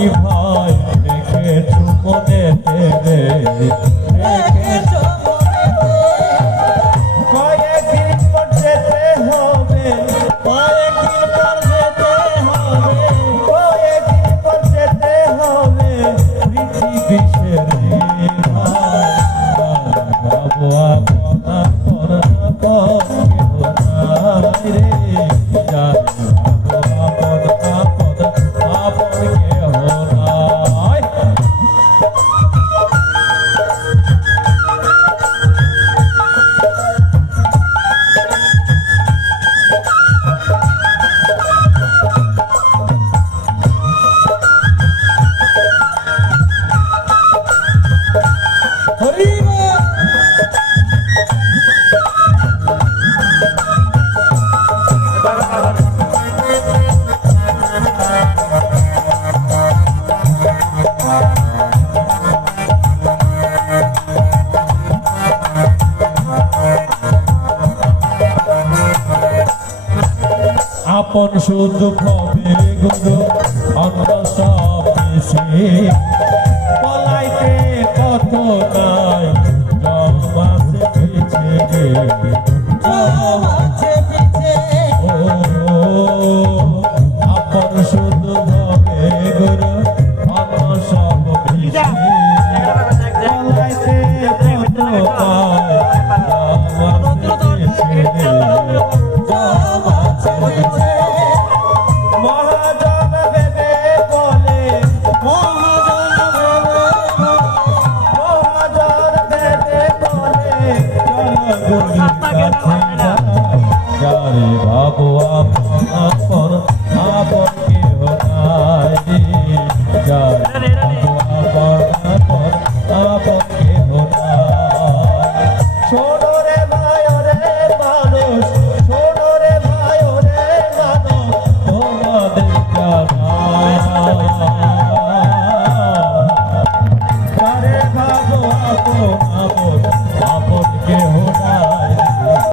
কি ভাই রেখেছো মনেতে রে, রেখেছো মনেতে। কয়েকদিন পর যেতে হবে, কয়েকদিন পর যেতে হবে, কয়েকদিন পর যেতে হবে পৃথিবী ছেড়ে ভাই। যাবো আপন আপন আপন কেহ নাই রে, যাবো আপন আপন আপন কেহ নাই। আপন শুধু কবে গুরু অন্য সব বেশি, পলাইতে কত নাই জন্মাসে পিছে রে,